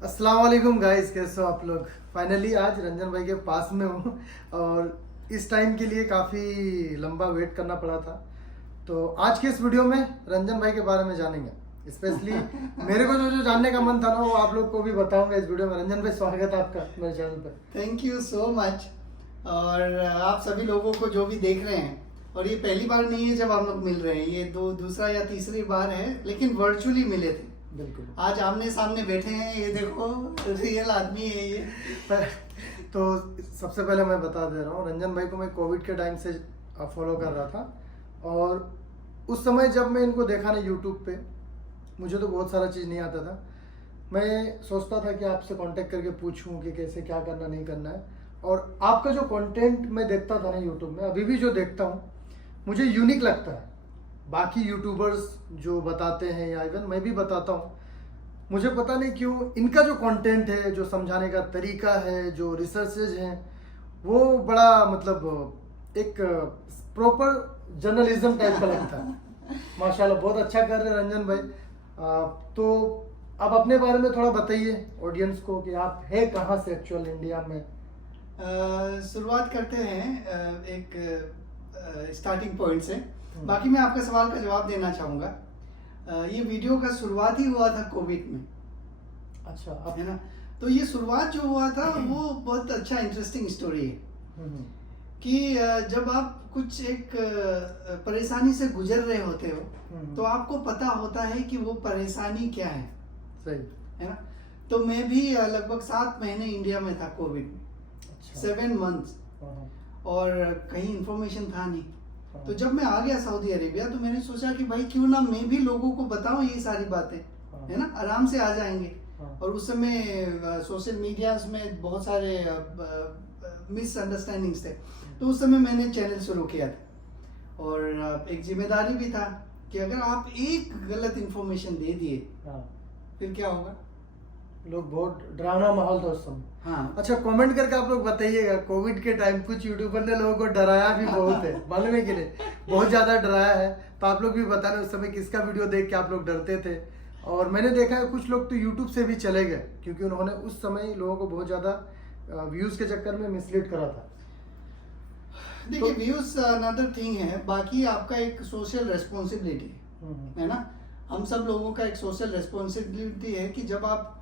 अस्सलाम वालेकुम गाइस, कैसे हो आप लोग। फाइनली आज रंजन भाई के पास में हूँ और इस टाइम के लिए काफ़ी लंबा वेट करना पड़ा था। तो आज के इस वीडियो में रंजन भाई के बारे में जानेंगे। स्पेशली मेरे को जो जो जानने का मन था ना, वो आप लोग को भी बताऊंगा इस वीडियो में। रंजन भाई, स्वागत है आपका मेरे चैनल पर। Thank you so much. और आप सभी लोगों को जो भी देख रहे हैं, और ये पहली बार नहीं है जब हम लोग मिल रहे हैं, ये दूसरा या तीसरी बार है, लेकिन वर्चुअली मिले थे। बिल्कुल। आज आमने सामने बैठे हैं, ये देखो रियल आदमी है ये। तो सबसे पहले मैं बता दे रहा हूँ, रंजन भाई को मैं कोविड के टाइम से फॉलो कर रहा था। और उस समय जब मैं इनको देखा ना यूट्यूब पे, मुझे तो बहुत सारा चीज़ नहीं आता था। मैं सोचता था कि आपसे कांटेक्ट करके पूछूं कि कैसे क्या करना नहीं करना है। और आपका जो कंटेंट मैं देखता था ना यूट्यूब में, अभी भी जो देखता हूँ, मुझे यूनिक लगता है। बाकी यूट्यूबर्स जो बताते हैं या इवन मैं भी बताता हूँ, मुझे पता नहीं क्यों इनका जो कंटेंट है, जो समझाने का तरीका है, जो रिसर्चेज हैं, वो बड़ा मतलब एक प्रॉपर जर्नलिज्म टाइप का लगता है। माशाल्लाह, बहुत अच्छा कर रहे हैं रंजन भाई। तो आप अपने बारे में थोड़ा बताइए ऑडियंस को कि आप है कहाँ से एक्चुअल इंडिया में। शुरुआत करते हैं एक स्टार्टिंग पॉइंट से। बाकी मैं आपके सवाल का जवाब देना चाहूँगा। ये वीडियो का शुरुआत ही हुआ था कोविड में। अच्छा, है ना। तो ये शुरुआत जो हुआ था वो बहुत अच्छा इंटरेस्टिंग स्टोरी है कि जब आप कुछ एक परेशानी से गुजर रहे होते हो, तो आपको पता होता है कि वो परेशानी क्या है। सही है ना। तो मैं भी लगभग 7 महीने इंडिया में था कोविड में। अच्छा। 7 मंथ्स। और कहीं इंफॉर्मेशन था नहीं। तो जब मैं आ गया सऊदी अरेबिया, तो मैंने सोचा कि भाई क्यों ना मैं भी लोगों को बताऊं ये सारी बातें। है ना, आराम से आ जाएंगे। और उस समय सोशल मीडिया में बहुत सारे मिसअंडरस्टैंडिंग्स थे। तो उस समय मैंने चैनल शुरू किया था, और एक जिम्मेदारी भी था कि अगर आप एक गलत इंफॉर्मेशन दे दिए, फिर क्या होगा। लोग बहुत डरावना माहौल था उस समय। हाँ। अच्छा, कमेंट करके आप लोग बताइएगा, कोविड के टाइम कुछ यूट्यूबर ने लोगों को डराया भी बहुत है, मालूम है कि नहीं, बहुत ज्यादा डराया है। तो आप लोग भी बताना उस समय किसका वीडियो देख के आप लोग डरते थे। और मैंने देखा है कुछ लोग तो यूट्यूब से भी चले गए, क्योंकि उन्होंने उस समय लोगों को बहुत ज्यादा व्यूज के चक्कर में मिसलीड करा था। देखिए, व्यूज अनदर थिंग है, बाकी आपका एक सोशल रेस्पॉन्सिबिलिटी है ना। हम सब लोगों का एक सोशल रेस्पॉन्सिबिलिटी है कि जब आप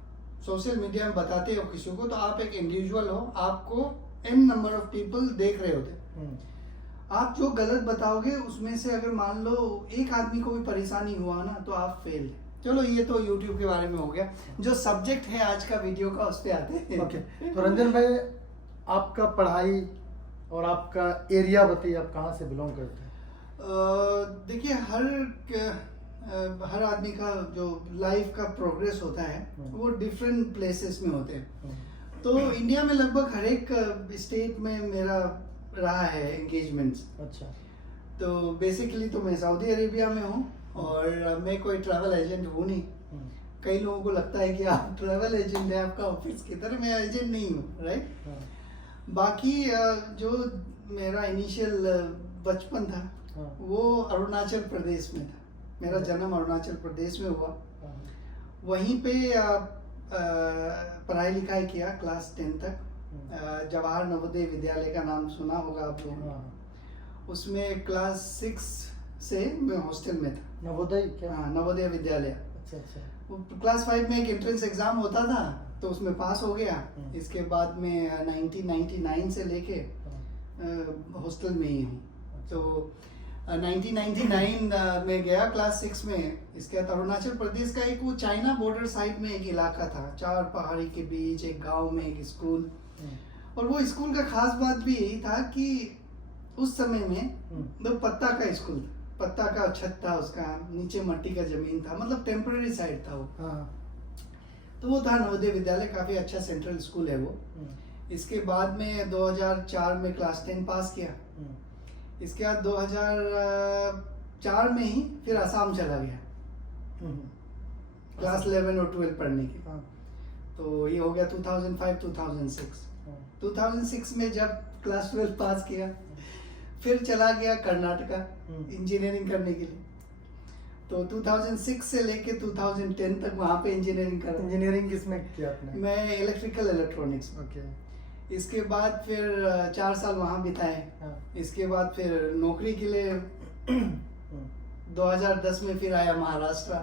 सोशल मीडिया में बताते हो किसी को, तो आप एक इंडिविजुअल हो, आपको n नंबर ऑफ पीपल देख रहे होते। आप जो गलत बताओगे उसमें से अगर मान लो एक आदमी को भी परेशानी हुआ ना, तो आप फेल। चलो, ये तो YouTube के बारे में हो गया। जो सब्जेक्ट है आज का वीडियो का, उस पे आते हैं। ओके। तो रंजन भाई, आपका पढ़ाई और आपका एरिया बताइए, आप कहाँ से बिलोंग करते हैं। देखिए, हर आदमी का जो लाइफ का प्रोग्रेस होता है वो डिफरेंट प्लेसेस में होते हैं। तो इंडिया में लगभग हर एक स्टेट में मेरा रहा है एंगेजमेंट्स। अच्छा। तो बेसिकली तो मैं सऊदी अरेबिया में हूँ, और मैं कोई ट्रैवल एजेंट हूँ नहीं। कई लोगों को लगता है कि आप ट्रैवल एजेंट है आपका ऑफिस की तरह। मैं एजेंट नहीं हूँ, राइट। बाकी जो मेरा इनिशियल बचपन था वो अरुणाचल प्रदेश में था। मेरा जन्म अरुणाचल प्रदेश में हुआ। वहीं पे पढ़ाई लिखाई किया क्लास 10 तक। जवाहर नवोदय विद्यालय का नाम सुना होगा आप लोगों। उसमें क्लास 6 से मैं हॉस्टल में था। नवोदय क्या? हाँ, नवोदय विद्यालय। अच्छा। क्लास 5 में एक एंट्रेंस एग्जाम होता था, तो उसमें पास हो गया। इसके बाद में 1999 से लेके हॉस्टल में ही हूँ। तो 1999 में गया क्लास 6 में। इसके बाद अरुणाचल प्रदेश का एक वो चाइना बॉर्डर साइड में एक इलाका था, 4 पहाड़ी के बीच एक गांव में एक स्कूल। और वो स्कूल का खास बात भी यही था कि उस समय में दो पत्ता का स्कूल था। पत्ता का छत था, उसका नीचे मट्टी का जमीन था, मतलब टेम्पररी साइड था वो। तो वो था नवोदय विद्यालय, काफी अच्छा सेंट्रल स्कूल है वो। इसके बाद में 2004 में क्लास 10 पास किया। इसके बाद 2004 में ही फिर असम चला गया क्लास 11 और 12 पढ़ने के। तो ये हो गया 2005-2006। 2006 में जब क्लास 12 पास किया, फिर चला गया कर्नाटका इंजीनियरिंग करने के लिए। तो 2006 से लेके 2010 तक वहाँ पे इंजीनियरिंग करा। इंजीनियरिंग किसमें किया आपने? मैं इलेक्ट्रिकल इलेक्ट्रॉनिक्स। ओके। इसके बाद फिर 4 साल वहाँ बिताए। हाँ। इसके बाद फिर नौकरी के लिए 2010 में फिर आया महाराष्ट्र।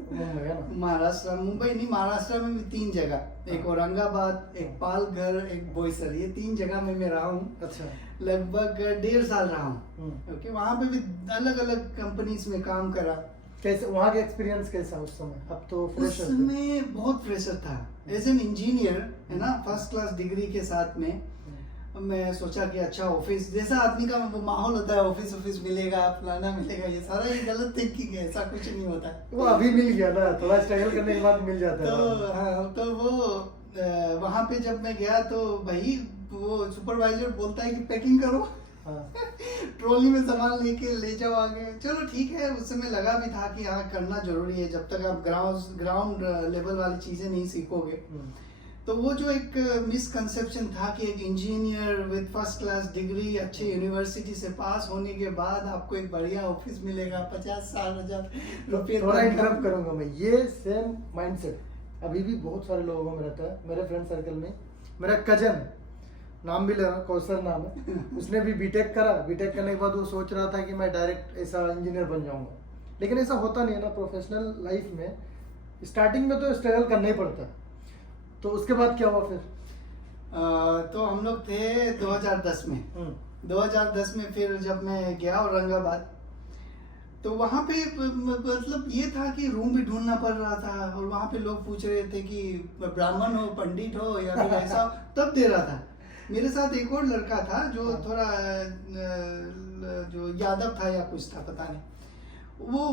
मुंबई है ना? महाराष्ट्र, मुंबई नहीं, महाराष्ट्र में भी 3 जगह, एक औरंगाबाद, एक पालघर, एक बोईसर, ये 3 जगह में मैं रहा हूँ। अच्छा। लगभग 1.5 साल रहा हूँ। ओके, वहाँ पे भी अलग अलग कंपनीज में काम करा। कैसे वहाँ का एक्सपीरियंस कैसा उस समय? अब तो फ्रेशर थे। उसमें बहुत प्रेशर था एज एन इंजीनियर, है ना, फर्स्ट क्लास डिग्री के साथ में। मैं सोचा कि अच्छा ऑफिस जैसा आदमी का वो माहौल होता है, ऑफिस मिलेगा, फलाना मिलेगा, ये सारा ये गलत थिंकिंग है, ऐसा कुछ नहीं होता। वो अभी मिल गया ना, थोड़ा स्ट्रगल करने के बाद मिल जाता है। तो हाँ, तो वो वहाँ पे जब मैं गया तो भाई वो सुपरवाइजर बोलता है कि पैकिंग करो। हाँ। ट्रॉली में सामान लेके ले जाओ आगे। चलो ठीक है, उस समय लगा भी था कि हाँ करना जरूरी है, जब तक आप ग्राउंड लेवल वाली चीजें नहीं सीखोगे। तो वो जो एक मिसकंसेप्शन था कि एक engineer with first class degree अच्छे यूनिवर्सिटी से पास होने के बाद आपको एक बढ़िया ऑफिस मिलेगा 50-60 रुपये। थोड़ा इंटरप्ट करूंगा मैं, ये सेम माइंडसेट अभी भी बहुत सारे लोगों में रहता है। मेरे फ्रेंड सर्कल में मेरा कजन, नाम भी लेना, कौशल नाम है, उसने भी बीटेक करा। बीटेक करने के बाद वो सोच रहा था कि मैं डायरेक्ट ऐसा इंजीनियर बन जाऊंगा, लेकिन ऐसा होता नहीं है ना। प्रोफेशनल लाइफ में स्टार्टिंग में तो स्ट्रगल करना ही पड़ता है। तो उसके बाद क्या हुआ फिर? तो हम लोग थे 2010 में। 2010 में फिर जब मैं गया औरंगाबाद, तो वहाँ पे मतलब ये था कि रूम भी ढूंढना पड़ रहा था, और वहाँ पे लोग पूछ रहे थे कि ब्राह्मण हो, पंडित हो, या फिर ऐसा तब दे रहा था। मेरे साथ एक और लड़का था जो थोड़ा जो यादव था या कुछ था, पता नहीं, वो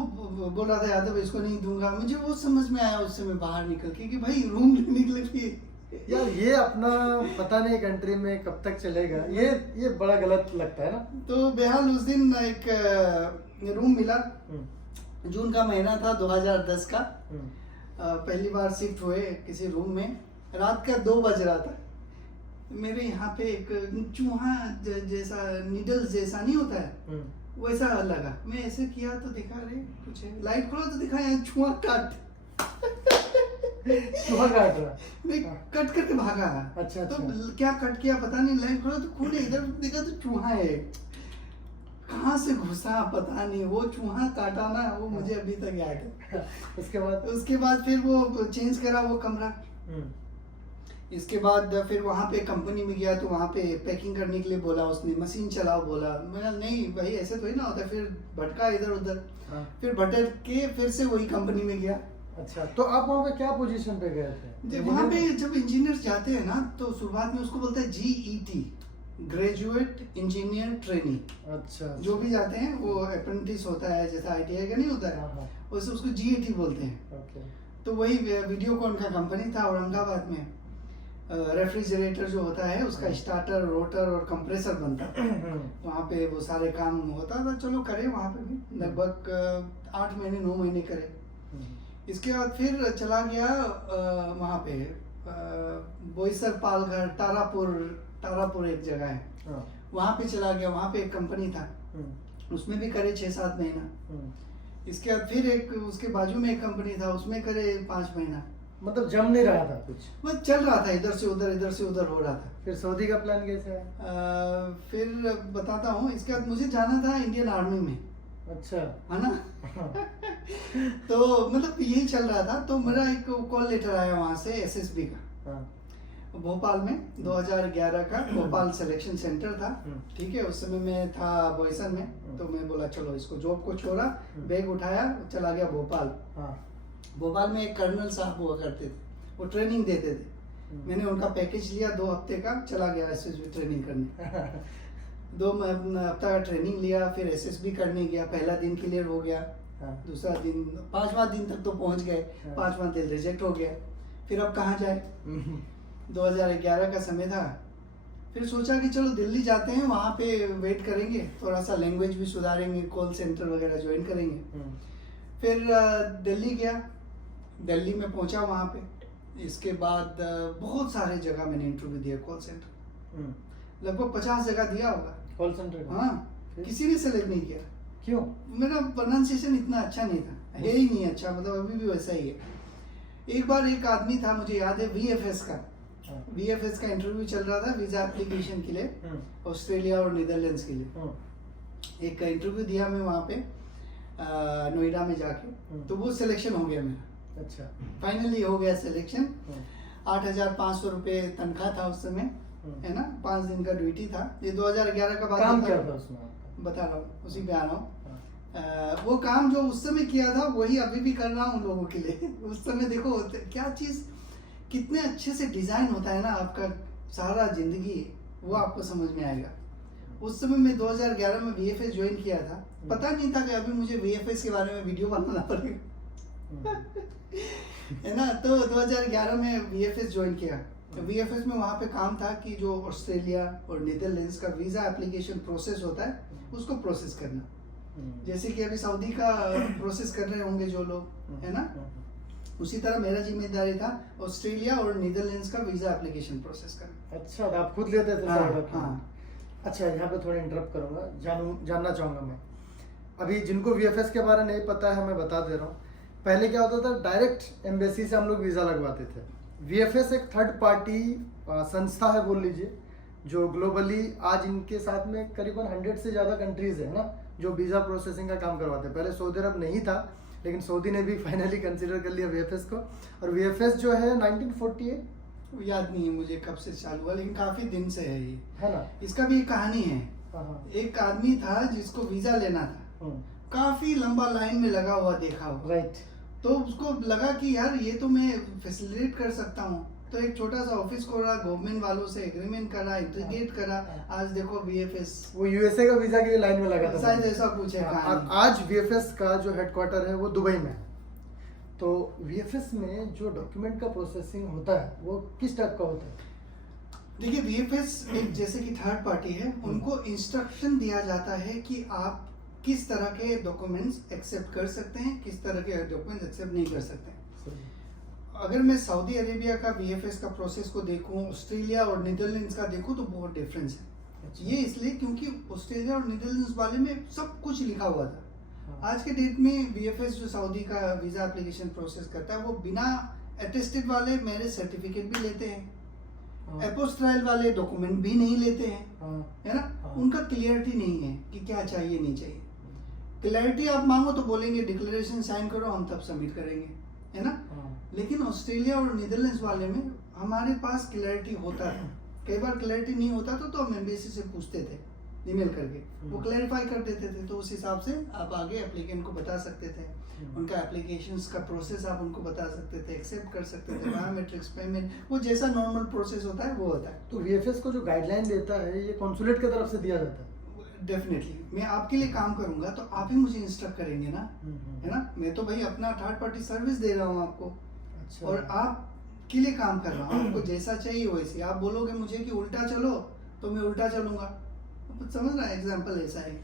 बोल रहा था यादव इसको नहीं दूंगा। मुझे वो समझ में आया उस समय बाहर निकल के कि भाई रूम लेने के लिए यार ये अपना पता नहीं कंट्री में कब तक चलेगा, ये बड़ा गलत लगता है ना। तो बेहाल उस दिन एक रूम मिला। जून का महीना था 2010 का। पहली बार शिफ्ट हुए किसी रूम में, रात का 2 बज रहा था। मेरे यहाँ पे एक चूहा जैसा निडल्स जैसा नहीं होता है, वैसा लगा। मैं ऐसे किया तो देखा अरे कुछ है, लाइट खोला तो देखा यार चूहा चूहा काट रहा। मैं कट करके भागा। अच्छा। तो क्या कट किया पता नहीं, लाइट खोला तो खोले, इधर देखा तो चूहा है, कहाँ से घुसा पता नहीं, वो चूहा काटा ना, वो मुझे अभी तक याद है। उसके बाद फिर वो चेंज करा वो कमरा। इसके बाद फिर वहाँ पे कंपनी में गया, तो वहाँ पे पैकिंग करने के लिए बोला उसने, मशीन चलाओ बोला। मैंने नहीं भाई ऐसे थोड़ी ना होता। फिर भटका इधर उधर। फिर भटक के फिर से वही कंपनी में गया। अच्छा, तो आप वहाँ पे क्या पोजीशन पे गए थे? वहाँ पे जब इंजीनियर जाते हैं ना, तो शुरुआत में उसको बोलते हैं GET, ग्रेजुएट इंजीनियर ट्रेनिंग। अच्छा। जो भी जाते हैं वो अप्रेंटिस होता है, जैसा ITI का नहीं होता है, वैसे उसको GET बोलते हैं। तो वही वीडियोकॉन का कंपनी था औरंगाबाद में। रेफ्रिजरेटर जो होता है उसका स्टार्टर, रोटर और कंप्रेसर बनता है। वहाँ पे वो सारे काम होता था। चलो करे वहाँ पे भी लगभग 8 महीने 9 महीने करे। इसके बाद फिर चला गया वहाँ पे बोईसर, पालघर, तारापुर एक जगह है, वहाँ पे चला गया। वहाँ पे एक कंपनी था, उसमें भी करे 6-7 महीना। इसके बाद फिर एक उसके बाजू में एक कंपनी था, उसमें करे 5 महीना। मतलब जम नहीं रहा था कुछ, बस चल रहा था, इधर से उधर हो रहा था। फिर सऊदी का प्लान कैसे है? फिर बताता हूँ। इसके बाद मुझे जाना था इंडियन आर्मी में। अच्छा, है ना। तो मतलब यही चल रहा था। तो मेरा एक कॉल लेटर आया वहाँ से SSB का, भोपाल में 2011 का भोपाल सिलेक्शन सेंटर था। ठीक है, उस समय मैं था बोईसर में। तो मैं बोला चलो इसको, जॉब को छोड़ा, बैग उठाया, चला गया भोपाल। भोपाल में एक कर्नल साहब हुआ करते थे, वो ट्रेनिंग देते थे। मैंने उनका पैकेज लिया 2 हफ्ते का, चला गया SSB ट्रेनिंग करने। 2 हफ्ता का ट्रेनिंग लिया, फिर SSB करने गया। पहला दिन क्लियर हो गया, दूसरा दिन, 5वां दिन तक तो पहुंच गए, 5वां दिन रिजेक्ट हो गया। फिर अब कहाँ जाए? 2011 का समय था। फिर सोचा कि चलो दिल्ली जाते हैं, वहाँ पे वेट करेंगे, थोड़ा सा लैंग्वेज भी सुधारेंगे, कॉल सेंटर वगैरह ज्वाइन करेंगे। फिर दिल्ली गया, दिल्ली में पहुंचा वहाँ पे। इसके बाद बहुत सारे जगह मैंने इंटरव्यू दिया कॉल सेंटर, लगभग 50 जगह दिया होगा कॉल सेंटर। हाँ, किसी ने सेलेक्ट नहीं किया। क्यों? मेरा प्रोनाउंसिएशन इतना अच्छा नहीं था, है ही नहीं अच्छा, मतलब अभी भी वैसा ही है। एक बार एक आदमी था, मुझे याद है, VFS का इंटरव्यू चल रहा था वीजा एप्लीकेशन के लिए, ऑस्ट्रेलिया और नीदरलैंड्स के लिए। एक इंटरव्यू दिया मैं वहाँ पे नोएडा में जाके, तो वो सिलेक्शन हो गया मेरा। अच्छा, फाइनली हो गया सिलेक्शन। 8,500 रुपये तनख्वाह था उस समय, है ना, 5 दिन का ड्यूटी था। ये 2011 का बात काम था। क्या था उसमें आपका? बता रहा हूँ, उसी पे आ रहा हूँ। वो काम जो उस समय किया था वही अभी भी कर रहा हूँ लोगों के लिए। उस समय देखो क्या चीज़ कितने अच्छे से डिज़ाइन होता है ना आपका सारा जिंदगी, वो आपको समझ में आएगा। उस समय मैं 2011 में VFS ज्वाइन किया था, पता नहीं था कि अभी मुझे VFS के बारे में वीडियो बनाना पड़ेगा। है ना, तो 2011 में VFS ज्वाइन किया। तो VFS में वहाँ पे काम था कि जो ऑस्ट्रेलिया और नीदरलैंड्स का वीज़ा एप्लीकेशन प्रोसेस होता है उसको प्रोसेस करना, जैसे कि अभी सऊदी का प्रोसेस कर रहे होंगे जो लोग, है ना, उसी तरह मेरा जिम्मेदारी था ऑस्ट्रेलिया और नीदरलैंड्स का वीज़ा एप्लीकेशन प्रोसेस करना। अच्छा, तो आप खुद लेते थे? हाँ। अच्छा, यहाँ पे थोड़ा इंटरप्ट करूँगा, जानना चाहूँगा मैं। अभी जिनको VFS के बारे में नहीं पता है मैं बता दे रहा हूँ। पहले क्या होता था, डायरेक्ट एम्बेसी से हम लोग वीज़ा लगवाते थे। VFS एक थर्ड पार्टी संस्था है बोल लीजिए, जो ग्लोबली आज इनके साथ में करीबन 100 से ज़्यादा कंट्रीज़ है ना, जो वीज़ा प्रोसेसिंग का काम करवाते हैं। पहले सऊदी अरब नहीं था, लेकिन सऊदी ने भी फाइनली कंसिडर कर लिया VFS को। और VFS जो है 1948, याद नहीं है मुझे कब से चालू हुआ, लेकिन काफ़ी दिन से है ये, है ना। इसका भी एक कहानी है। हाँ, एक आदमी था जिसको वीज़ा लेना था, काफ़ी लंबा लाइन में लगा हुआ देखा हो, राइट। तो उसको लगा कि यार ये तो मैं फैसिलिटेट कर सकता हूँ, तो एक छोटा सा ऑफिस खोला, गवर्नमेंट वालों से एग्रीमेंट करा, इंटीग्रेट करा। आज देखो VFS, वो USA का वीज़ा के लिए लाइन में लगा था शायद ऐसा कुछ है हाँ, कहानी। आज VFS का जो हेडक्वार्टर है वो दुबई में है। तो VFS में जो डॉक्यूमेंट का प्रोसेसिंग होता है वो किस टाइप का होता है? देखिए VFS एक जैसे कि थर्ड पार्टी है, उनको इंस्ट्रक्शन दिया जाता है कि आप किस तरह के डॉक्यूमेंट्स एक्सेप्ट कर सकते हैं, किस तरह के डॉक्यूमेंट्स एक्सेप्ट नहीं कर सकते हैं। अगर मैं सऊदी अरेबिया का VFS का प्रोसेस को देखूं, ऑस्ट्रेलिया और नीदरलैंड्स का देखूं, तो बहुत डिफरेंस है। अच्छा। ये इसलिए क्योंकि ऑस्ट्रेलिया और नीदरलैंड्स वाले में सब कुछ लिखा हुआ था। हाँ। आज के डेट में VFS जो सऊदी का वीज़ा एप्लीकेशन प्रोसेस करता है, वो बिना अटेस्टेड वाले मैरिज सर्टिफिकेट भी लेते हैं, एपोस्टाइल वाले डॉक्यूमेंट भी नहीं लेते हैं, है ना। हाँ। उनका क्लियरिटी नहीं है कि क्या चाहिए नहीं चाहिए। क्लैरिटी आप मांगो तो बोलेंगे डिक्लेरेशन साइन करो, हम तब सबमिट करेंगे, है ना। लेकिन ऑस्ट्रेलिया और नीदरलैंड्स वाले में हमारे पास क्लैरिटी होता था। कई बार क्लैरिटी नहीं होता था तो हम एम्बेसी से पूछते थे ईमेल करके, वो क्लैरिफाई कर देते थे, तो उस हिसाब से आप आगे एप्लीकेंट को बता सकते थे, उनका एप्लीकेशंस का प्रोसेस आप उनको बता सकते थे, एक्सेप्ट कर सकते थे, बायोमेट्रिक्स, पेमेंट, वो जैसा नॉर्मल प्रोसेस होता है वो होता है। तो VFS को जो गाइडलाइन देता है ये कॉन्सुलेट की तरफ से दिया जाता है? डेफिनेटली मैं आपके लिए काम करूंगा तो आप ही मुझे इंस्ट्रक्ट करेंगे ना, है ना। मैं तो भाई अपना थर्ड पार्टी सर्विस दे रहा हूँ आपको। अच्छा। और आप के लिए काम कर रहा हूँ, आपको जैसा चाहिए वैसे। आप बोलोगे मुझे कि उल्टा चलो तो मैं उल्टा चलूंगा, तो समझ रहा है, एग्जाम्पल ऐसा है।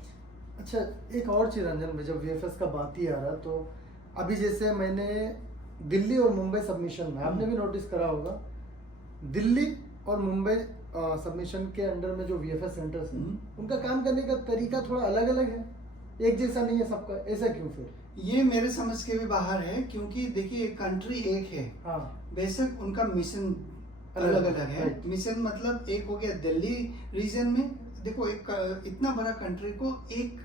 अच्छा, एक और चीज़ रंजन भाई, जब VFS का बात ही आ रहा, तो अभी जैसे मैंने दिल्ली और मुंबई सबमिशन में, आपने भी नोटिस करा होगा, दिल्ली और मुंबई सबमिशन के अंडर में जो VFS सेंटर्स हैं, उनका काम करने का तरीका थोड़ा अलग अलग है, एक जैसा नहीं है सबका। ऐसा क्यों फिर? ये मेरे समझ के भी बाहर है, क्योंकि देखिए कंट्री एक है, हाँ, बेशक उनका मिशन अलग अलग है। मिशन मतलब एक हो गया दिल्ली रीजन में, देखो एक इतना बड़ा कंट्री को एक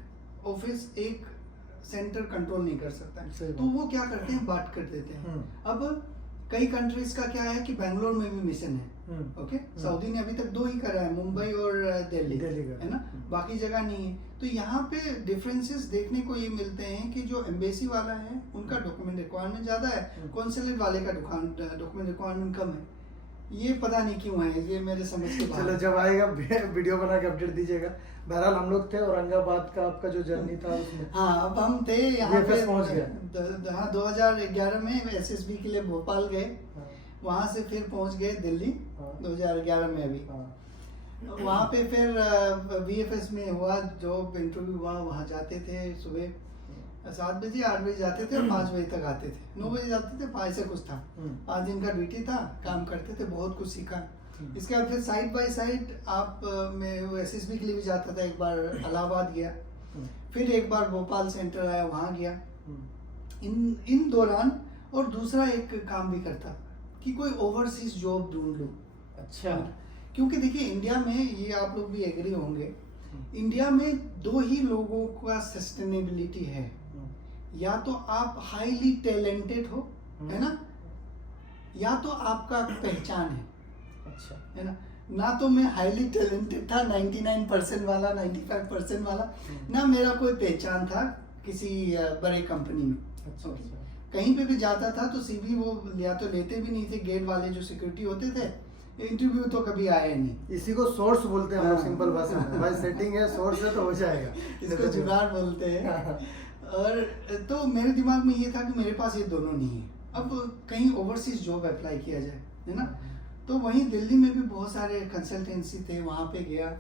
ऑफिस, एक सेंटर कंट्रोल नहीं कर सकता है, तो वो क्या करते हैं, बांट कर देते हैं। अब कई कंट्रीज का क्या है कि बेंगलोर में भी मिशन है, ओके। सऊदी ने अभी तक 2 ही करा है, मुंबई और दिल्ली, है ना, बाकी जगह नहीं है। तो यहाँ पे डिफरेंसेस देखने को ये मिलते हैं कि जो एम्बेसी वाला है उनका डॉक्यूमेंट रिक्वायरमेंट ज़्यादा है, कॉन्सुलेट वाले का डॉक्यूमेंट रिक्वायरमेंट कम है। ये पता नहीं क्यों है, ये मेरे समझ के बाहर। चलो, जब आएगा वीडियो बना के अपडेट दीजिएगा। बहरहाल हम लोग थे औरंगाबाद का, आपका जो जर्नी था उसमें। हाँ, अब हम थे यहाँ पे पहुँच गए। हाँ, 2011 में SSB के लिए भोपाल गए, वहाँ से फिर पहुँच गए दिल्ली 2011 में। अभी वहाँ पे फिर VFS में हुआ, जॉब इंटरव्यू हुआ, वहाँ जाते थे सुबह 7 बजे 8 बजे जाते थे और 5 बजे तक आते थे, 9 बजे जाते थे, 5 से कुछ था। 5 दिन का ड्यूटी था, काम करते थे, बहुत कुछ सीखा। इसके बाद फिर साइड बाय साइड आप मैं SSB के लिए भी जाता था, एक बार इलाहाबाद गया, फिर एक बार भोपाल सेंटर आया, वहाँ गया। इन दौरान, और दूसरा एक काम भी करता कि कोई ओवरसीज जॉब ढूंढ लूँ। अच्छा। क्योंकि देखिए इंडिया में, ये आप लोग भी एग्री होंगे, इंडिया में दो ही लोगों का सस्टेनेबिलिटी है, या तो आप हाईली टैलेंटेड हो, है ना, या तो आपका पहचान है। अच्छा। है ना, ना तो मैं हाईली टैलेंटेड था 99% वाला, 95% वाला, ना मेरा कोई पहचान था किसी बड़े कंपनी में। अच्छा। अच्छा। कहीं पे भी जाता था तो सीवी वो या तो लेते भी नहीं थे, गेट वाले जो सिक्योरिटी होते थे, इंटरव्यू तो कभी आया नहीं। इसी को सोर्स बोलते हैं हम लोग, हाँ। सिंपल भाषा में। भाई सेटिंग है, सोर्स है तो हो जाएगा। इसको जुगाड़ बोलते हैं। और तो मेरे दिमाग में ये था कि मेरे पास ये दोनों नहीं है, अब कहीं ओवरसीज जॉब अप्लाई किया जाए, है ना। तो वहीं दिल्ली में भी बहुत सारे कंसल्टेंसी थे, वहाँ पे गया,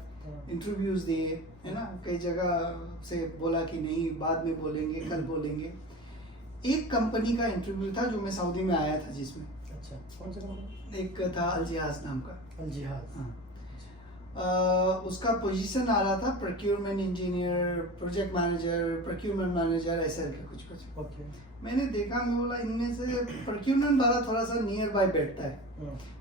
इंटरव्यूज दिए, है ना, कई जगह से बोला कि नहीं बाद में बोलेंगे, कल बोलेंगे। एक कंपनी का इंटरव्यू था जो मैं सऊदी में आया था, जिसमें अच्छा, कौन सा कंपनी? एक था अल जिहाज नाम का। अल जिहाज। हाँ। उसका पोजीशन आ रहा था procurement engineer, project manager, procurement manager, ऐसा करके कुछ। ओके। मैंने देखा, मैं बोला इनमें से प्रोक्योरमेंट वाला थोड़ा सा नियर बाय बैठता है।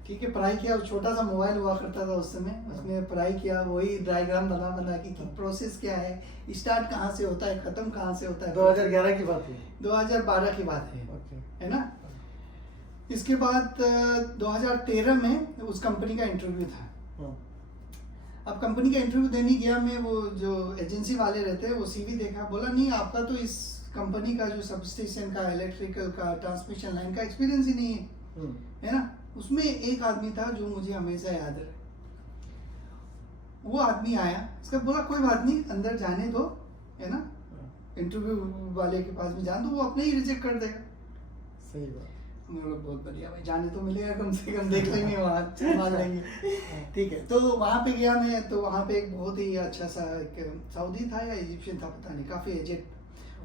ठीक है, पढ़ाई किया, छोटा सा मोबाइल हुआ करता था उस समय, उसमें पढ़ाई किया, वही डायग्राम बना कि प्रोसेस क्या है, स्टार्ट कहाँ से होता है, खत्म कहाँ से होता है। 2011 की बात है? 2012 की बात है। ओके। है ना। इसके बाद 2013 में उस कंपनी का इंटरव्यू था। अब कंपनी का इंटरव्यू देने गया मैं, वो जो एजेंसी वाले रहते हैं वो सीवी देखा, बोला नहीं आपका तो इस कंपनी का जो सबस्टेशन का, इलेक्ट्रिकल का, ट्रांसमिशन लाइन का एक्सपीरियंस ही नहीं है, है ना। उसमें एक आदमी था जो मुझे हमेशा याद रहे, वो आदमी आया, उसका बोला कोई बात नहीं, अंदर जाने दो, है ना, इंटरव्यू वाले के पास में जान दो, वो अपने ही रिजेक्ट कर देगा। सही बात। हम लोग बहुत बढ़िया भाई, जाने तो मिलेगा कम से कम, देख लेंगे वहाँ, संभाल लेंगे। ठीक है, तो वहाँ पे गया मैं, तो वहाँ पे एक बहुत ही अच्छा सा एक सऊदी था या इजिप्शियन था पता नहीं, काफ़ी एजेड।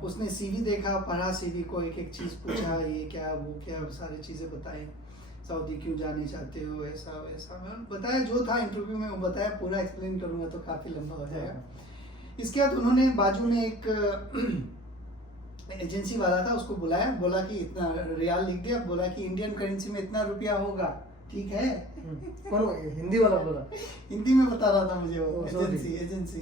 उसने सीवी देखा, पढ़ा सीवी को, एक एक चीज़ पूछा, ये क्या वो क्या, सारी चीज़ें बताई, सऊदी क्यों जाने चाहते हो, ऐसा वैसा, मैंने बताया जो था इंटरव्यू में वो बताया, पूरा एक्सप्लेन करूँगा तो काफ़ी लंबा हो जाएगा। इसके बाद उन्होंने बाजू में एक एजेंसी वाला था, उसको बुलाया, बोला कि इतना रियाल लिख दिया, बोला कि इंडियन करेंसी में इतना रुपया होगा, ठीक है। कौन हिंदी वाला बोला? हिंदी में बता रहा था मुझे वो एजेंसी।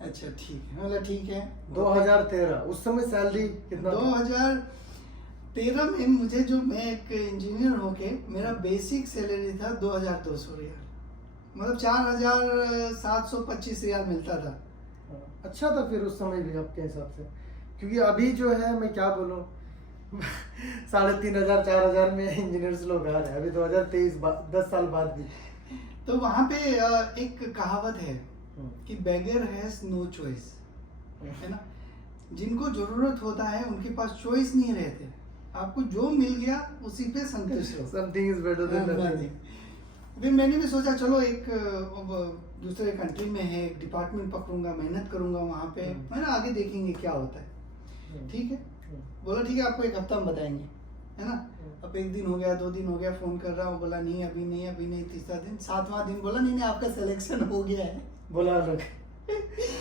अच्छा, ठीक है, मतलब ठीक है। 2013 उस समय सैलरी कितना? 2013 में मुझे, जो मैं एक इंजीनियर होके, मेरा बेसिक सैलरी था 2200 रियाल, मतलब 4725 रियाल मिलता था। अच्छा था फिर उस समय भी आपके हिसाब से, क्योंकि अभी जो है मैं क्या बोलूँ 3500 4000 में इंजीनियर्स लोग आ रहे हैं अभी 2023 10 साल बाद भी। तो वहाँ पे एक कहावत है कि बेगर हैज नो चॉइस, है ना। जिनको जरूरत होता है उनके पास चॉइस नहीं रहते, आपको जो मिल गया उसी पे संतुष्ट हो। Something is better than nothing. फिर मैंने भी सोचा चलो एक दूसरे कंट्री में है, एक डिपार्टमेंट पकड़ूंगा, मेहनत करूंगा वहाँ पे, है ना, आगे देखेंगे क्या होता है। ठीक है, बोला ठीक है आपको एक हफ्ता में बताएंगे, है ना। अब एक दिन हो गया, 2 दिन हो गया, फोन कर रहा हूँ, बोला नहीं अभी नहीं, तीसरा दिन, 7वां दिन बोला नहीं आपका सिलेक्शन हो गया है, बोला अलग।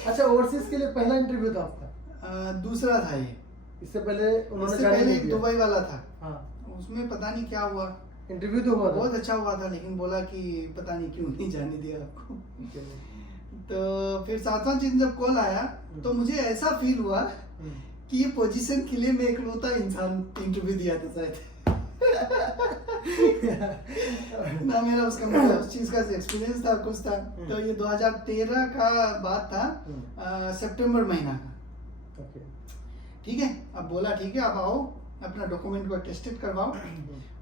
अच्छा, ओवरसीज के लिए पहला इंटरव्यू था आपका? दूसरा था ये। इससे पहले पहले एक दुबई वाला था। हाँ। उसमें पता नहीं क्या हुआ, इंटरव्यू तो हुआ था, बहुत अच्छा हुआ था, लेकिन बोला कि पता नहीं क्यों नहीं जाने दिया आपको। तो फिर 7वां दिन जब कॉल आया तो मुझे ऐसा फील हुआ कि ये पोजीशन के लिए मैं इकलौता इंसान इंटरव्यू दिया था शायद। ना मेरा उसका मतलब उस चीज का एक्सपीरियंस था, कुछ था। तो ये 2013 का बात था, सितंबर महीना का। ठीक है, अब बोला ठीक है अब आओ अपना डॉक्यूमेंट को अटेस्टेड करवाओ।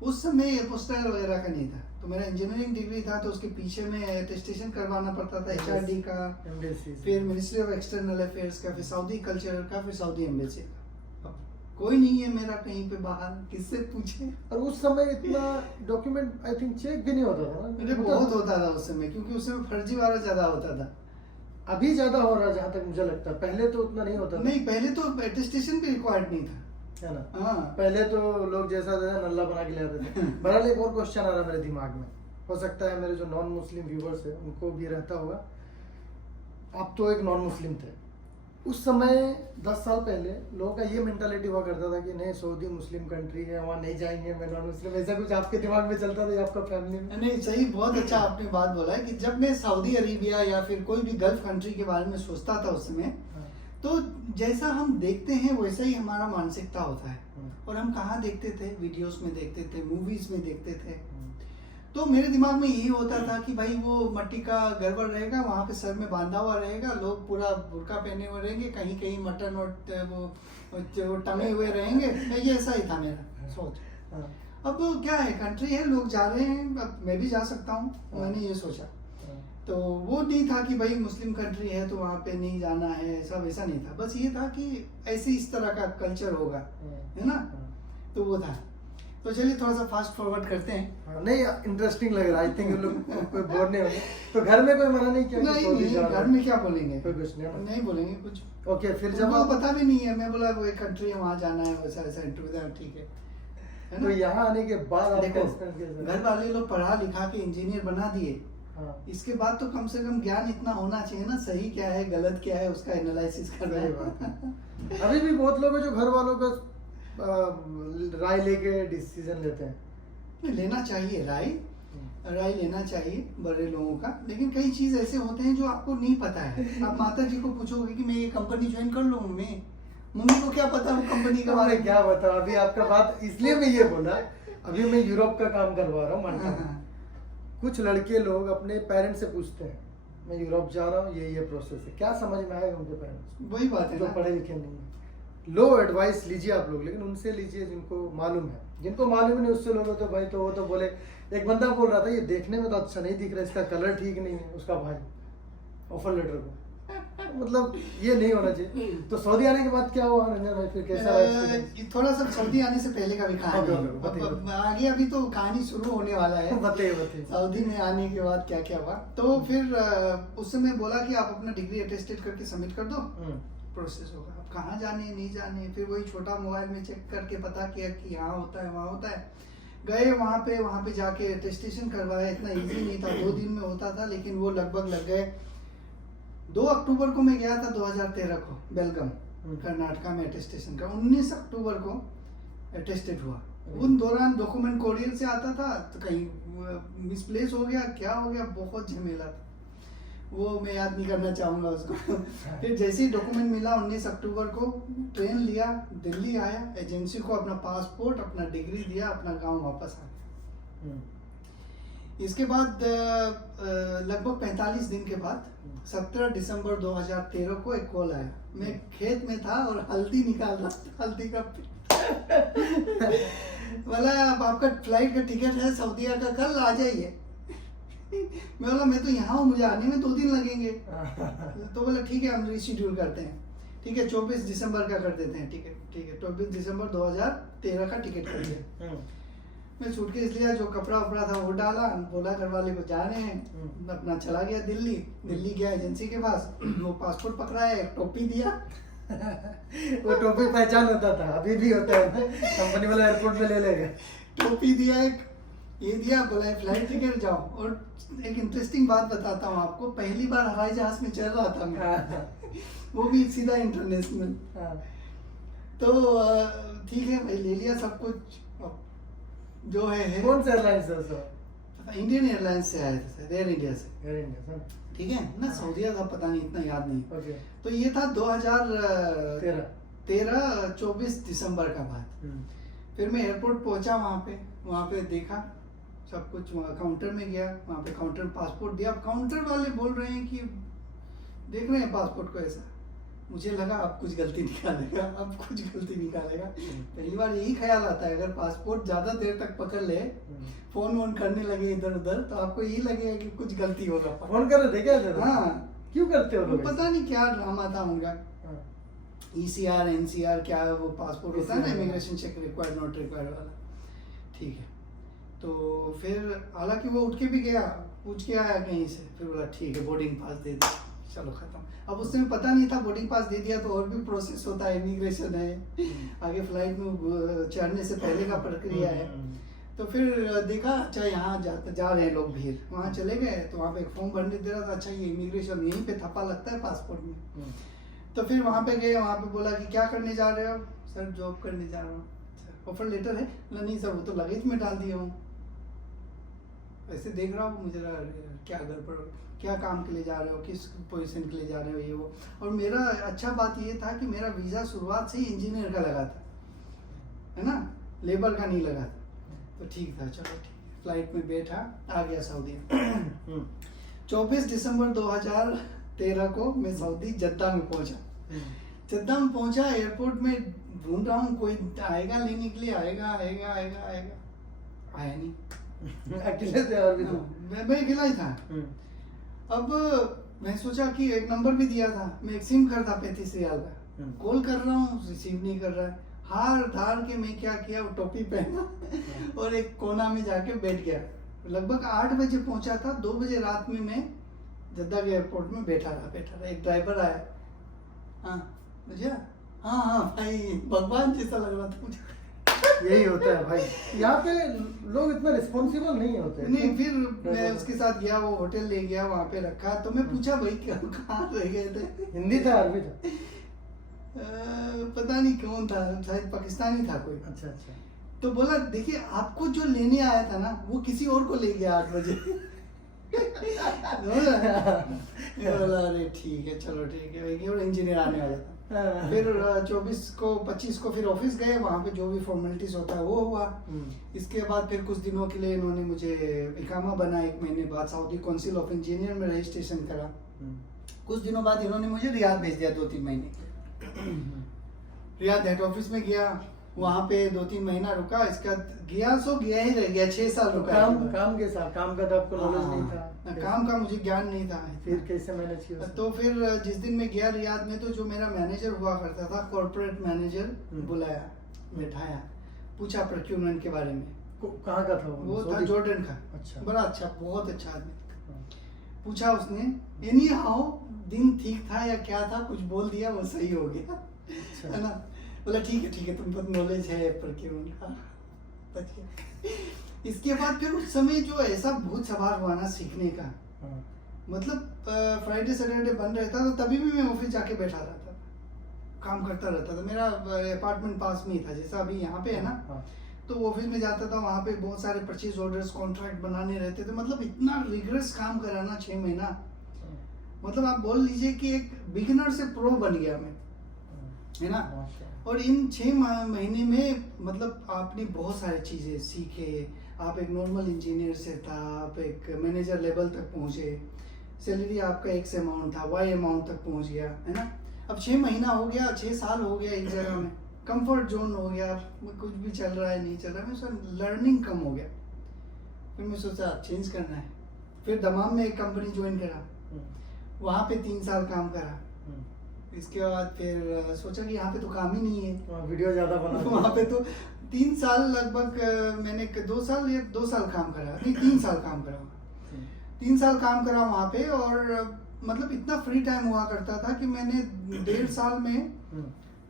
उस समय पोस्टल वगैरह का नहीं था, तो मेरा इंजीनियरिंग डिग्री था, तो उसके पीछे में अटेस्टेशन करवाना पड़ता था, HRD का, फिर मिनिस्ट्री ऑफ एक्सटर्नल अफेयर्स का, फिर सऊदी कल्चर का, फिर सऊदी एम्बेसी का। कोई नहीं है मेरा कहीं पे बाहर, किससे पूछे। और उस समय इतना डॉक्यूमेंट आई थिंक चेक भी नहीं होता था ना। मेरे बहुत होता था उस समय, क्योंकि उस समय फर्जी वाला ज्यादा होता था। अभी ज्यादा हो रहा है जहाँ तक मुझे लगता है, पहले तो उतना नहीं होता था। नहीं, पहले तो अटेस्टेशन भी रिक्वायर्ड नहीं था, है ना। हाँ। पहले तो लोग जैसा नल्ला बना के ले आते थे। बहरहाल एक और क्वेश्चन आ रहा है मेरे दिमाग में, हो सकता है मेरे जो नॉन मुस्लिम व्यूवर्स है उनको भी रहता होगा। आप तो एक नॉन मुस्लिम थे, उस समय 10 साल पहले लोगों का ये मेंटालिटी हुआ करता था कि नहीं सऊदी मुस्लिम कंट्री है, वहाँ नहीं जाएंगे, मैं नॉन मुस्लिम, ऐसा कुछ आपके दिमाग में चलता था या आपका फैमिली में? नहीं सही, बहुत अच्छा आपने बात बोला है कि जब मैं सऊदी अरेबिया या फिर कोई भी गल्फ कंट्री के बारे में सोचता था उस समय, हाँ, तो जैसा हम देखते हैं वैसा ही हमारा मानसिकता होता है। हाँ, और हम कहाँ देखते थे, वीडियोस में देखते थे, मूवीज में देखते थे। हाँ, तो मेरे दिमाग में यही होता था कि भाई वो मट्टी का गड़बड़ रहेगा, वहाँ पे सर में बांधा हुआ रहेगा, लोग पूरा बुर्का पहने हुए रहेंगे, कहीं कहीं मटन और वो टंगे हुए रहेंगे। ये ऐसा ही था मेरा सोच। हाँ, अब क्या है, कंट्री है, लोग जा रहे हैं, अब मैं भी जा सकता हूँ, मैंने ये सोचा। हाँ, तो वो नहीं था कि भाई मुस्लिम कंट्री है तो वहाँ पे नहीं जाना है, ऐसा वैसा नहीं था। बस ये था कि ऐसे इस तरह का कल्चर होगा, है ना। हाँ, तो वो था। तो चलिए थोड़ा सा फास्ट फॉरवर्ड करते हैं। हाँ, नहीं इंटरेस्टिंग लग रहा है। आई थिंक लोग कोई बोर नहीं होंगे। तो घर में कोई मना नहीं किया कि नहीं सऊदी नहीं, जा रहे घर हो? में क्या बोलेंगे, कोई कुछ नहीं, नहीं बोलेंगे कुछ। ओके, फिर जब उनको आप पता भी नहीं है, मैं बोला वो एक कंट्री है वहाँ जाना है, वैसा वैसा इंटरव्यू, ठीक है तो ना। यहाँ आने के बाद आपका देखो, एक्सपीरियंस कैसा घर वाले लोग पढ़ा लिखा के इंजीनियर बना दिए, हाँ, इसके बाद तो कम से कम ज्ञान इतना होना चाहिए ना, सही क्या है गलत क्या है उसका एनालिसिस करना सही बात है। अभी भी बहुत लोग हैं जो घर वालों का राय लेके डिसीजन लेते हैं। लेना चाहिए राय लेना चाहिए बड़े लोगों का, लेकिन कई चीज ऐसे होते हैं जो आपको नहीं पता है। आप माता जी को पूछोगे कि मैं ये कंपनी ज्वाइन कर लूँ, मैं मम्मी को क्या पता वो कंपनी के बारे अरे में। क्या बताओ, अभी आपका बात इसलिए मैं ये बोला, अभी मैं यूरोप का काम करवा रहा हूँ मानता हूँ। हाँ, कुछ लड़के लोग अपने पेरेंट्स से पूछते हैं मैं यूरोप जा रहा हूँ, ये प्रोसेस है, क्या समझ में आएगा उनके पेरेंट्स वही बात है जो ना। पढ़े लिखे नहीं है। लो एडवाइस लीजिए आप लोग, लेकिन उनसे लीजिए जिनको मालूम है, जिनको मालूम नहीं उससे लोगे तो भाई, तो वो तो बोले, एक बंदा बोल रहा था ये देखने में तो अच्छा नहीं दिख रहा, इसका कलर ठीक नहीं है, उसका भाई ऑफर लेटर को, मतलब ये नहीं होना चाहिए। तो सऊदी आने के बाद क्या हुआ रंजन भाई, फिर कैसा रहा experience? थोड़ा सा सऊदी आने से पहले का भी कहानी है। ओके, बताइए। अब आगे अभी तो कहानी शुरू होने वाला है। बताइए। सऊदी में आने के बाद क्या क्या हुआ, तो फिर उस समय बोला कि आप अपना डिग्री अटेस्टेड करके सबमिट कर दो, प्रोसेस होगा। अब कहाँ जाने नहीं जाने, फिर वही छोटा मोबाइल में चेक करके पता किया कि यहाँ होता है वहाँ होता है, गए वहाँ पे जाके अटेस्टेशन करवाया। इतना इजी नहीं था, 2 दिन में होता था, लेकिन वो लगभग लग गए। 2 अक्टूबर को मैं गया था 2013 को बेलगम कर्नाटका में अटेस्टेशन का, 19 अक्टूबर को अटेस्टेड हुआ। उन दौरान डॉक्यूमेंट कोरियर से आता था, तो कहीं मिसप्लेस हो गया, क्या हो गया, बहुत झमेला था, वो मैं याद नहीं करना चाहूँगा उसको। फिर जैसे ही डॉक्यूमेंट मिला 19 अक्टूबर को, ट्रेन लिया, दिल्ली आया, एजेंसी को अपना पासपोर्ट, अपना डिग्री दिया, अपना गांव वापस आ गया। इसके बाद लगभग 45 दिन के बाद 17 दिसंबर 2013 को एक कॉल आया। मैं खेत में था और हल्दी निकाल रहा था, हल्दी का बोला आपका फ्लाइट का टिकट है सऊदीया का, कल आ जाइए। मैं बोला मैं तो यहाँ हूँ, मुझे आने में 2 दिन लगेंगे। तो बोला ठीक है हम रिशेड्यूल करते हैं, ठीक है 24 दिसंबर का कर देते हैं टिकट, ठीक है 24 दिसंबर 2013 का टिकट कर दिया। मैं सूटकेस लिया, जो कपड़ा वपड़ा था वो डाला, बोला घर वाले को जा रहे हैं, अपना चला गया दिल्ली गया एजेंसी के पास, वो पासपोर्ट पकड़ा है, टोपी दिया। वो टोपी पहचान होता था, अभी भी होता है, कंपनी वाला एयरपोर्ट में ले लेगा। टोपी दिया, एक ये दिया, बोला फ्लाइट टिकट जाओ। और एक इंटरेस्टिंग बात बताता हूँ आपको, पहली बार हवाई जहाज में चल रहा था मैं, वो भी सीधा इंटरनेशनल। तो ठीक है भाई, ले लिया सब कुछ जो है। कौन सा एयरलाइन से सर? इंडियन एयरलाइंस से आए थे, एयर इंडिया से, एयर इंडिया, ठीक है ना। सऊदीया था पता नहीं, इतना याद नहीं। ओके। तो ये था 2013 24 दिसंबर का बात। फिर मैं एयरपोर्ट पहुंचा, वहाँ पे देखा सब कुछ, वहाँ काउंटर में गया, वहाँ पे काउंटर पासपोर्ट दिया। काउंटर वाले बोल रहे हैं कि देख रहे हैं पासपोर्ट को ऐसा, मुझे लगा अब कुछ गलती निकालेगा। पहली बार यही ख्याल आता है, अगर पासपोर्ट ज्यादा देर तक पकड़ ले, फोन वोन करने लगे इधर उधर, तो आपको यही लगेगा कि कुछ गलती होगा। फोन कर रहे थे क्या सर? हाँ, क्यों करते हो लोग? पता नहीं क्या ड्रामा था उनका। ECR NCR क्या है, वो पासपोर्ट होता है ना, immigration check required not required वाला, ठीक है। तो फिर हालांकि वो उठ के भी गया, पूछ के आया कहीं से, फिर बोला ठीक है बोर्डिंग पास दे दे, चलो खत्म। अब उसमें पता नहीं था, बोर्डिंग पास दे दिया तो और भी प्रोसेस होता है, इमिग्रेशन है, आगे फ्लाइट में चढ़ने से पहले का प्रक्रिया है। तो फिर देखा, अच्छा यहाँ जा रहे हैं लोग, भीड़, वहाँ चले गए, तो वहाँ पे एक फॉर्म भरने दे रहा था। अच्छा ये इमिग्रेशन यहीं पे थप्पा लगता है पासपोर्ट में, तो फिर वहाँ पे गए, वहाँ पे बोला कि क्या करने जा रहे हो? सर जॉब करने जा रहा हूँ। ऑफर लेटर है? बोला नहीं सर, वो तो लगेज में डाल दिया हूँ। ऐसे देख रहा हूँ, मुझे लगा क्या गड़बड़, क्या काम के लिए जा रहे हो, किस पोजीशन के लिए जा रहे हो, ये वो। और मेरा अच्छा बात ये था कि मेरा वीज़ा शुरुआत से ही इंजीनियर का लगा था, है ना, लेबर का नहीं लगा था। तो ठीक था, चलो ठीक है। फ्लाइट में बैठा, आ गया सऊदी। 24 दिसंबर 2013 को मैं सऊदी जद्दा में पहुंचा। जद्दा में पहुंचा, एयरपोर्ट में ढूंढ रहा हूँ कोई आएगा लेने के लिए, आएगा आया नहीं। अकेले थे और भी तो। मैं अकेला ही था। अब मैं सोचा कि एक नंबर भी दिया था, मैं एक सिम खरीदा 35 रियाल का, कॉल कर रहा हूँ, रिसीव नहीं कर रहा है। हार धार के मैं क्या किया, वो टोपी पहना और एक कोना में जाके बैठ गया। लगभग 8 बजे पहुंचा था, 2 बजे रात में मैं जद्दा के एयरपोर्ट में बैठा रहा। एक ड्राइवर आया, हाँ मुझे, हाँ भाई भगवान जैसा लग रहा था मुझे। यही होता है भाई, यहाँ पे लोग इतना रिस्पॉन्सिबल नहीं होते। नहीं, फिर मैं उसके साथ गया, वो होटल ले गया, वहाँ पे रखा। तो मैं पूछा भाई कहाँ रह गए थे? हिंदी था अरबी था? पता नहीं कौन था, शायद पाकिस्तानी था कोई। अच्छा। तो बोला देखिए आपको जो लेने आया था ना, वो किसी और को ले गया 8 बजे। बोला अरे ठीक है, चलो ठीक है, एक और इंजीनियर आने वाला था। फिर 25 को फिर ऑफिस गए, वहाँ पे जो भी फॉर्मेलिटीज होता है वो हुआ। इसके बाद फिर कुछ दिनों के लिए इन्होंने मुझे इकामा बना, 1 महीने बाद सऊदी काउंसिल ऑफ इंजीनियर में रजिस्ट्रेशन करा। कुछ दिनों बाद इन्होंने मुझे रियाद भेज दिया 2-3 महीने। रियाद हेड ऑफिस में गया, वहाँ पे 2-3 महीना रुका। इसका गया सो गया ही रह गया, 6 साल रुका। काम के साथ, काम का तो आपको नॉलेज नहीं था? काम का मुझे ज्ञान नहीं था। फिर कैसे मैनेज किया? तो फिर जिस दिन मैं गया रियाद में, तो जो मेरा मैनेजर हुआ करता था, कॉर्पोरेट मैनेजर, बुलाया, बैठाया, पूछा प्रोक्यूरमेंट के बारे में। कहाँ का था वो था जॉर्डन का। अच्छा। बड़ा अच्छा, बहुत अच्छा आदमी। पूछा उसने, एनी हाउ दिन ठीक था या क्या था, कुछ बोल दिया, वो सही हो गया। है ना? बोला ठीक है, तुम पर नॉलेज है प्रोक्यूरमेंट का। इसके बाद फिर उस समय जो ऐसा भूत सवार हुआ ना सीखने का, मतलब फ्राइडे सैटरडे बंद रहता था, तभी भी मैं ऑफिस जाके बैठा रहता था, काम करता रहता था। मेरा अपार्टमेंट पास में ही था, जैसा अभी यहाँ पे है ना। तो ऑफिस में जाता था, वहाँ पे बहुत सारे परचेज ऑर्डर्स, कॉन्ट्रैक्ट बनाने रहते थे। मतलब इतना रिगरस काम कराना 6 महीना, मतलब आप बोल लीजिए कि एक बिगिनर से प्रो बन गया मैं, है ना। और इन 6 महीने में मतलब आपने बहुत सारी चीज़ें सीखे। आप एक नॉर्मल इंजीनियर से था, आप एक मैनेजर लेवल तक पहुँचे, सैलरी आपका X अमाउंट था, Y अमाउंट तक पहुँच गया, है ना। अब 6 महीना हो गया, 6 साल हो गया एक जगह में, कंफर्ट जोन हो गया, कुछ भी चल रहा है नहीं चल रहा है, मैं लर्निंग कम हो गया। फिर मैं सोचा चेंज करना है। फिर दमाम में एक कंपनी ज्वाइन करा, वहाँ पे 3 साल काम करा। इसके बाद फिर सोचा कि यहाँ पे तो काम ही नहीं है, वीडियो ज़्यादा बना। वहाँ पे तो 3 साल लगभग मैंने 2 साल काम करा, नहीं 3 साल काम करा, 3 साल काम करा वहाँ पे। और मतलब इतना फ्री टाइम हुआ करता था कि मैंने 1.5 साल में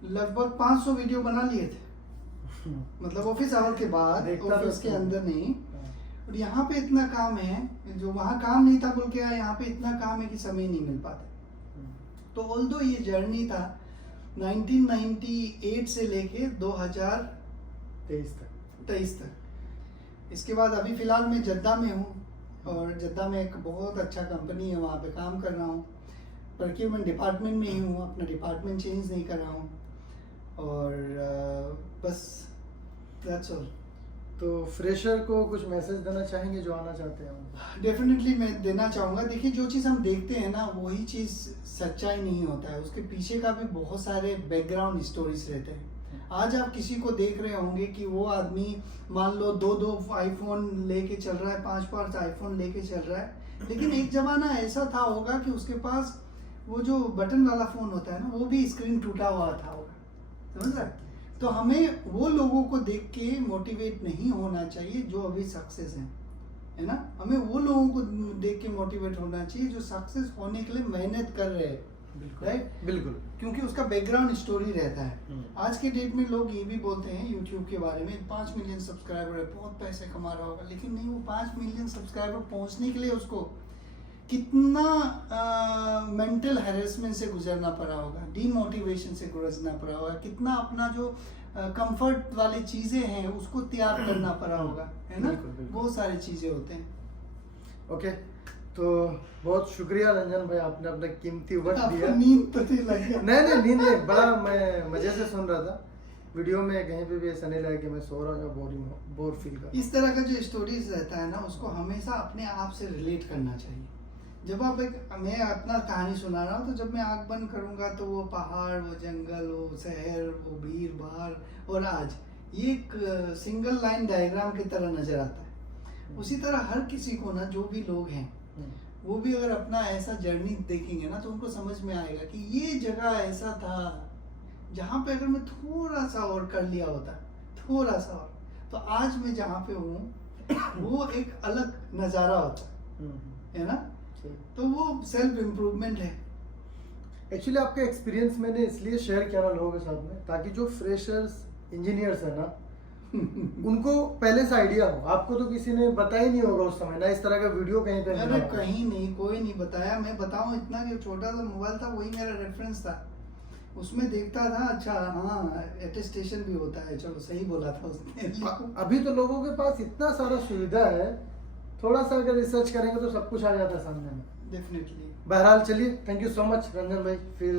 लगभग 500 वीडियो बना लिए थे, मतलब ऑफिस आवर के बाद, ऑफिस के अंदर नहीं। और यहाँ पे इतना काम है, जो वहाँ काम नहीं था बोल के यहाँ पे इतना काम है कि समय नहीं मिल पाता। तो ऑल्दो ये जर्नी था 1998 से लेके 2023 तक। इसके बाद अभी फ़िलहाल मैं जद्दा में हूँ, और जद्दा में एक बहुत अच्छा कंपनी है, वहाँ पे काम कर रहा हूँ। प्रोक्यूरमेंट डिपार्टमेंट में ही हूँ, अपना डिपार्टमेंट चेंज नहीं कर रहा हूँ। और बस दैट्स ऑल। तो फ्रेशर को कुछ मैसेज देना चाहेंगे जो आना चाहते हैं? डेफिनेटली मैं देना चाहूँगा। देखिए, जो चीज़ हम देखते हैं ना, वही चीज़ सच्चाई नहीं होता है, उसके पीछे का भी बहुत सारे बैकग्राउंड स्टोरीज रहते हैं। आज आप किसी को देख रहे होंगे कि वो आदमी मान लो 2 आईफोन लेके चल रहा है, 5 आईफोन लेके चल रहा है, लेकिन एक ज़माना ऐसा था होगा कि उसके पास वो जो बटन वाला फ़ोन होता है ना, वो भी स्क्रीन टूटा हुआ था होगा, समझ रहे? तो हमें वो लोगों को देख के मोटिवेट नहीं होना चाहिए जो अभी सक्सेस हैं, है ना। हमें वो लोगों को देख के मोटिवेट होना चाहिए जो सक्सेस होने के लिए मेहनत कर रहे हैं, राइट? बिल्कुल, क्योंकि उसका बैकग्राउंड स्टोरी रहता है। आज के डेट में लोग ये भी बोलते हैं यूट्यूब के बारे में, 5 मिलियन सब्सक्राइबर है, बहुत पैसे कमा रहा होगा, लेकिन नहीं, वो 5 मिलियन सब्सक्राइबर पहुंचने के लिए उसको कितना मेंटल हैरेसमेंट से गुजरना पड़ा होगा, डीमोटिवेशन से गुजरना पड़ा होगा, कितना अपना जो कंफर्ट वाली चीजें हैं उसको त्याग करना पड़ा होगा, है ना। बिल्कुल, बिल्कुल। बहुत सारी चीजें होते हैं। ओके, तो बहुत शुक्रिया रंजन भाई, आपने अपना कीमती वक्त आपको दिया। नींद तो नहीं लग गया? नहीं नींद नहीं, बड़ा मैं मजे से सुन रहा था। वीडियो में कहीं पे भी ऐसा नहीं लगा कि मैं सो रहा हूँ या बोर फील कर। इस तरह का जो स्टोरीज रहता है ना, उसको हमेशा अपने आप से रिलेट करना चाहिए। जब आप मैं अपना कहानी सुना रहा हूँ, तो जब मैं आँख बंद करूँगा तो वो पहाड़, वो जंगल, वो शहर, वो भीड़ भाड़, और आज ये एक सिंगल लाइन डायग्राम की तरह नजर आता है। उसी तरह हर किसी को ना, जो भी लोग हैं वो भी अगर अपना ऐसा जर्नी देखेंगे ना, तो उनको समझ में आएगा कि ये जगह ऐसा था जहाँ पे अगर मैं थोड़ा सा और कर लिया होता, थोड़ा सा और, तो आज मैं जहाँ पे हूँ वो एक अलग नज़ारा होता है ना। तो वो सेल्फ इम्प्रूवमेंट है। एक्चुअली आपका एक्सपीरियंस मैंने इसलिए शेयर किया ना लोगों के साथ में, ताकि जो फ्रेशर्स इंजीनियर्स है ना उनको पहले से आइडिया हो। आपको तो किसी ने बताया ही नहीं होगा उस समय ना, इस तरह का वीडियो कहीं पे अरे कहीं नहीं, कोई नहीं बताया। मैं बताऊं इतना कि छोटा सा मोबाइल था, वही मेरा रेफरेंस था, उसमें देखता था। अच्छा हाँ, अटेस्टेशन भी होता है, चलो सही बोला था उसने। अभी तो लोगों के पास इतना सारा सुविधा है, थोड़ा सा अगर रिसर्च करेंगे तो सब कुछ आ जाता है सामने में। डेफिनेटली। बहरहाल चलिए, thank you so much Ranjan भाई, फिर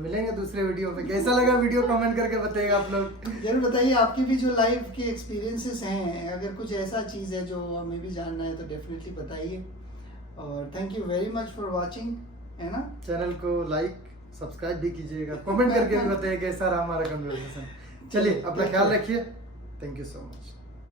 मिलेंगे दूसरे वीडियो में। कैसा लगा वीडियो कमेंट करके बताइएगा आप लोग। जरूर बताइए, आपकी भी जो लाइफ की एक्सपीरियंसेस हैं, अगर कुछ ऐसा चीज़ है जो हमें भी जानना है तो डेफिनेटली बताइए। और thank you very much for watching, है ना। चैनल को लाइक सब्सक्राइब भी कीजिएगा, कमेंट करके भी बताइए कैसा रहा हमारा कन्वर्सेशन। चलिए, अपना ख्याल रखिए, थैंक यू सो मच।